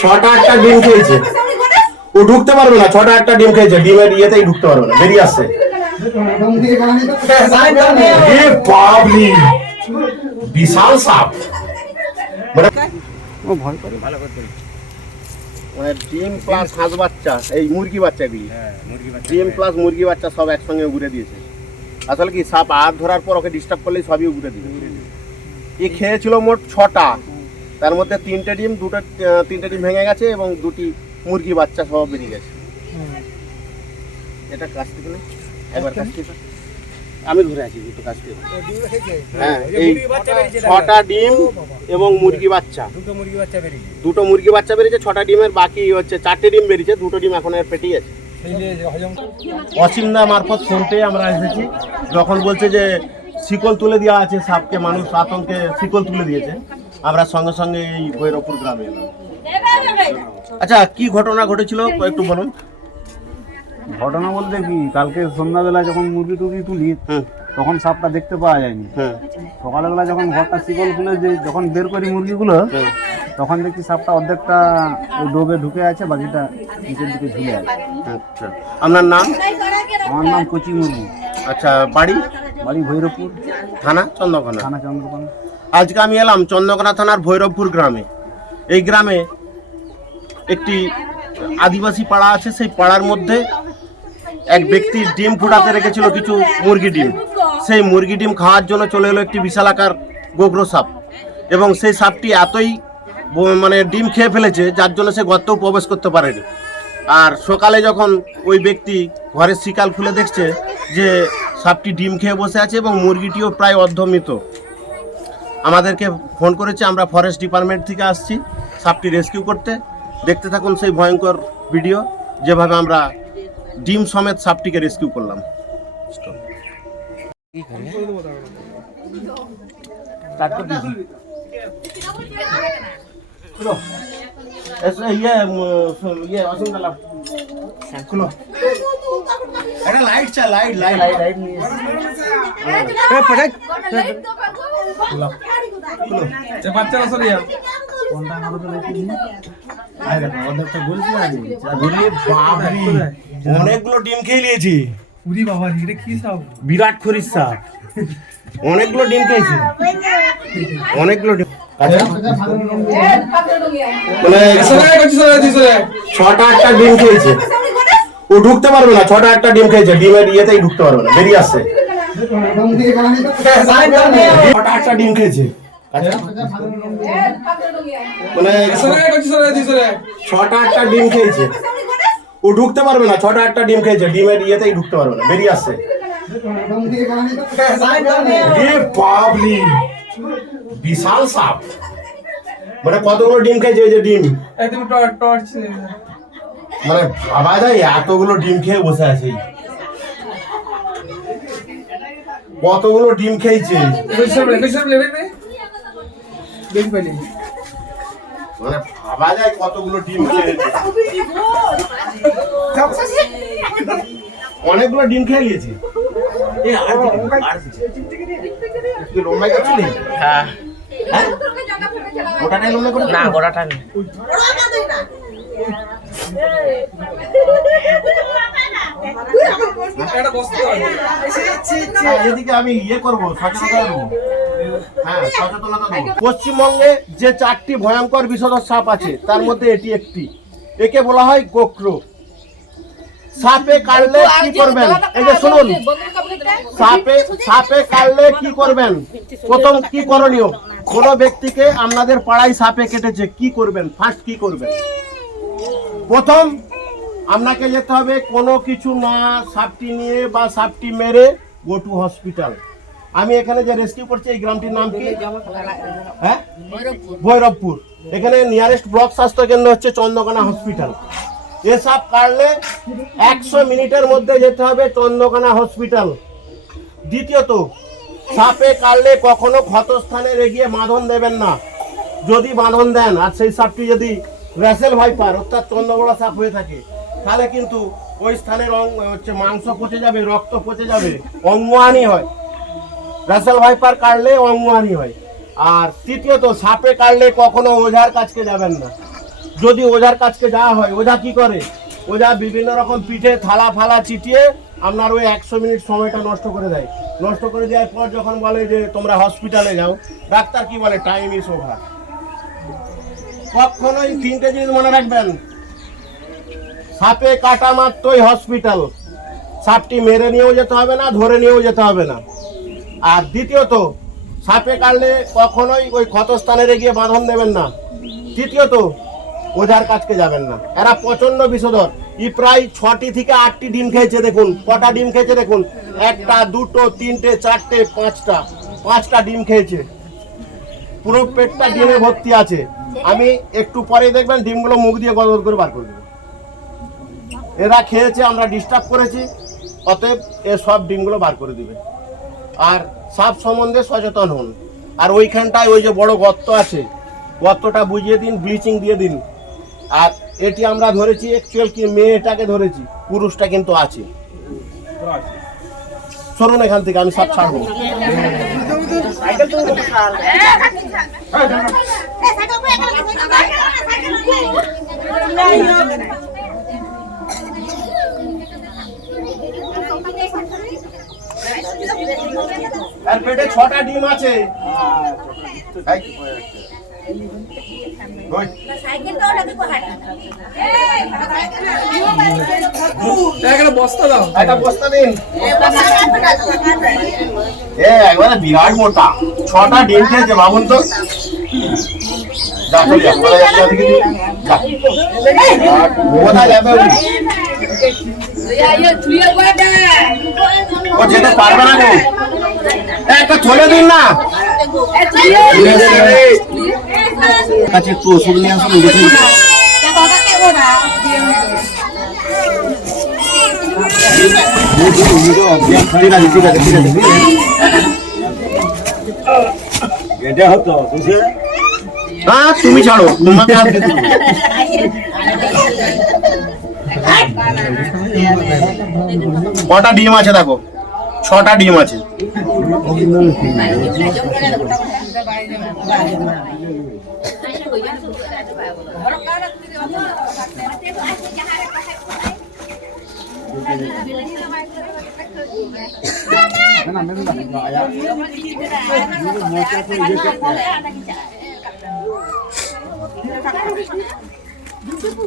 ছটা একটা ডিম খেয়েছে। ও ঢুকতে পারবে না ছটা একটা ডিম খেয়েছে ডিমের ইয়েতেই ঢুকতে পারবে না বেরিয়ে আসছে। বিশাল সাপ। মানে মানে ডিম প্লাস হাঁস বাচ্চা এই মুরগি বাচ্চা। এগুলি ডিম প্লাস মুরগি বাচ্চা সব একসঙ্গে উড়ে দিয়েছে। আসলে কি সাপ আর ধরার পর ওকে ডিস্টার্ব করলেই সবই উড়ে দিবে। এ খেয়েছিল মোট ছটা। তার মধ্যে তিনটে ডিম দুটো তিনটে ডিম ভেঙে গেছে এবং দুটি মুরগি বাচ্চা সব বেরিয়ে গেছে। এটা কাছ থেকে একবার কাছ থেকে। আমি ধরে আছি দুটো কাছ থেকে। হ্যাঁ এই ছটা ডিম এবং মুরগি বাচ্চা। দুটো মুরগি বাচ্চা বেরিয়েছে। দুটো মুরগি বাচ্চা বেরিয়েছে ছটা ডিমের বাকি হচ্ছে চারটে ডিম বেরিয়েছে দুটো ডিম এখন এর পেটেই আছে। অসীমদা মারফত ফোন পেয়ে আমরা এসেছি। যখন বলছে যে শিকল তুলে দেওয়া আছে সাপকে মানুষ আতঙ্কে শিকল তুলে দিয়েছে। আমরা সঙ্গে সঙ্গে এই ভৈরবপুর গ্রামে এলাম। আচ্ছা কি ঘটনা ঘটেছিল? একটু বলুন। ঘটনা বলতে কি কালকে সন্ধ্যাবেলা যখন মুরগি টুরগি তুলি তখন সাপটা দেখতে পাওয়া যায়নি। সকালবেলা যখন ঘরটা শিকল খুলে যে যখন বের করি মুরগিগুলো তখন দেখছি সাপটা অর্ধেকটা ডোবে ঢুকে আছে বাকিটা নিচের দিকে ঝুলে আছে। আচ্ছা। আপনার নাম? আমার নাম কচি মুরগি। আচ্ছা বাড়ি? বাড়ি ভৈরবপুর। থানা? চন্দ্রকোনা। থানা চন্দ্রকোনা। আজকে আমি এলাম চন্দ্রকোনা থানার ভৈরবপুর গ্রামে। এই গ্রামে একটি আদিবাসী পাড়া আছে সেই পাড়ার মধ্যে এক ব্যক্তি ডিম ফুটাতে রেখেছিল কিছু মুরগি ডিম। সেই মুরগি ডিম খাওয়ার জন্য চলে এলো একটি বিশালাকার গোগ্র সাপ। এবং সেই সাপটি এতই মানে ডিম খেয়ে ফেলেছে যার জন্য সে গর্তেও প্রবেশ করতে পারেনি। আর সকালে যখন ওই ব্যক্তি ঘরের শিকাল খুলে দেখছে যে সাপটি ডিম খেয়ে বসে আছে এবং মুরগিটিও প্রায় অর্ধমৃত। আমাদেরকে ফোন করেছে আমরা ফরেস্ট ডিপার্টমেন্ট থেকে আসছি সাপটি রেস্কিউ করতে। দেখতে থাকুন সেই ভয়ঙ্কর ভিডিও যেভাবে আমরা ডিম সমেত সাপটিকে রেস্কিউ করলাম। এসে ইয়ে ইয়ে কালা খুলো। একটা লাইট চা লাইট লাইট লাইট বাচ্চারা অনেকগুলো ডিম খেয়ে নিয়েছি। উরি বাবা এটা কি সব? বিরাট খরিস সাপ অনেকগুলো ডিম খেয়েছি। অনেকগুলো ডিম। আচ্ছা। মানে ছটা একটা ডিম খেয়েছে। ও ঢুকতে পারবে না, ছটা একটা ডিম খেয়েছে, ডিমের ইয়েতেই ঢুকতে পারবে না বেরিয়ে আসছে ছটা একটা ডিম খেয়েছে। আচ্ছা। মানে ছটা ডিম খেয়েছে। ও ঢুকতে পারবে না, ছটা ডিম খেয়েছে, ডিমের ইয়েতেই ঢুকতে পারবে না বেরিয়ে আসছে বিশাল সাপ। মানে কতগুলো ডিম খেয়েছে ডিম? মানে ভাবা যায় এতগুলো ডিম খেয়ে বসে আছে। কতগুলো ডিম খেয়েছে? মানে ভাবা যায় কতগুলো ডিম খেয়েছে? অনেকগুলো ডিম খেয়ে নিয়েছি দিকে। লম্বাই করছিলি হ্যাঁ। লম্বা করে না গোটাটা বস্তু ইয়ে হ্যাঁ পশ্চিমবঙ্গে যে চারটি ভয়ঙ্কর বিষধর সাপ আছে, তার মধ্যে এটি একটি। একে বলা হয় গোক্রো। সাপে কাটলে কি করবেন? এই যে শুনুন, সাপে সাপে কাটলে কি করবেন? প্রথম কি করণীয়? কোন ব্যক্তিকে আপনাদের পাড়ায় সাপে কেটেছে, কি করবেন? ফার্স্ট কি করবেন? প্রথম আপনাকে যেতে হবে কোনো কিছু না, সাপটি নিয়ে বা সাপটি মেরে গো টু হসপিটাল আমি এখানে যে রেস্কিউ করছি, এই গ্রামটির নাম কি? হ্যাঁ? ভৈরবপুর। এখানে নিয়ারেস্ট ব্লক স্বাস্থ্য কেন্দ্র হচ্ছে চন্দ্রকোনা হসপিটাল এ সাপ কাটলে একশো মিনিটের মধ্যে যেতে হবে চন্দ্রকোনা হসপিটাল দ্বিতীয়ত, সাপে কাটলে কখনো ক্ষতস্থানে রেগিয়ে বাঁধন দেবেন না। যদি বাঁধন দেন, আর সেই সাপটি যদি র্যাসেল ভাইপার, অর্থাৎ চন্দ্রবড়া সাপ হয়ে থাকে। তাহলে কিন্তু ওই স্থানের অঙ্গ হচ্ছে মাংস পচে যাবে, রক্ত পচে যাবে, অঙ্গহানি হয়। র্যাসেল ভাইপার কাটলে অঙ্গহানি হয়। আর তৃতীয়ত, সাপে কাটলে কখনো ওঝার কাছকে যাবেন না। যদি ওঝার কাছকে যাওয়া হয়, ওঝা কি করে? ওঝা বিভিন্ন রকম পিঠে থালা ফালা চিটিয়ে আপনার ওই একশো মিনিট সময়টা নষ্ট করে দেয়। নষ্ট করে দেওয়ার পর যখন বলে যে, তোমরা হসপিটালে যাও, ডাক্তার কি বলে? টাইম ইস ওভার কখনোই তিনটে জিনিস মনে রাখবেন। সাপে, কাটা মাত্রই হসপিটাল। সাপটি মেরে নিয়েও যেতে হবে না, ধরে নিয়েও যেতে হবে না। আর দ্বিতীয়ত, সাপে কাটলে কখনোই ওই ক্ষতস্থানে গিয়ে বাঁধন দেবেন না। তৃতীয়ত, ওঝার কাছকে যাবেন না। এরা প্রচণ্ড বিষধর। ই প্রায় ছটি থেকে আটটি ডিম খেয়েছে দেখুন, কটা ডিম খেয়েছে দেখুন। একটা, দুটো, তিনটে, চারটে, পাঁচটা। পাঁচটা ডিম খেয়েছে। পুরো পেটটা ডিমে ভর্তি আছে। আমি একটু পরে দেখবেন ডিমগুলো মুখ দিয়ে গদগদ করে বার করে দেবো এরা খেয়েছে আমরা ডিস্টার্ব করেছি অতএব এ সব ডিমগুলো বার করে দিবে আর সাপ সম্বন্ধে সচেতন হন আর ওইখানটায় ওই যে বড় গর্ত আছে গর্তটা বুঝিয়ে দিন ব্লিচিং দিয়ে দিন আর এটি আমরা ধরেছি অ্যাকচুয়াল কি মেয়েটাকে ধরেছি পুরুষটা কিন্তু আছে সরুন এখান থেকে আমি সব ছাড়বো আর পেটে ছটা ডিম আছে। বস্তা দাও। একটা বস্তা দিন। এ একবারে বিরাট মোটা। ছটা ডিম খেয়েছে ভাবুন তো। যেতে পারবে না দিন না কাছে একটু ওষুধ নিয়ে আসুন ঠিক আছে এটা হতো বুঝে হ্যাঁ তুমি ছাড়ো তোমাকে আর দিতে কটা ডিম আছে দেখো ছটা ডিম আছে না মেরুদা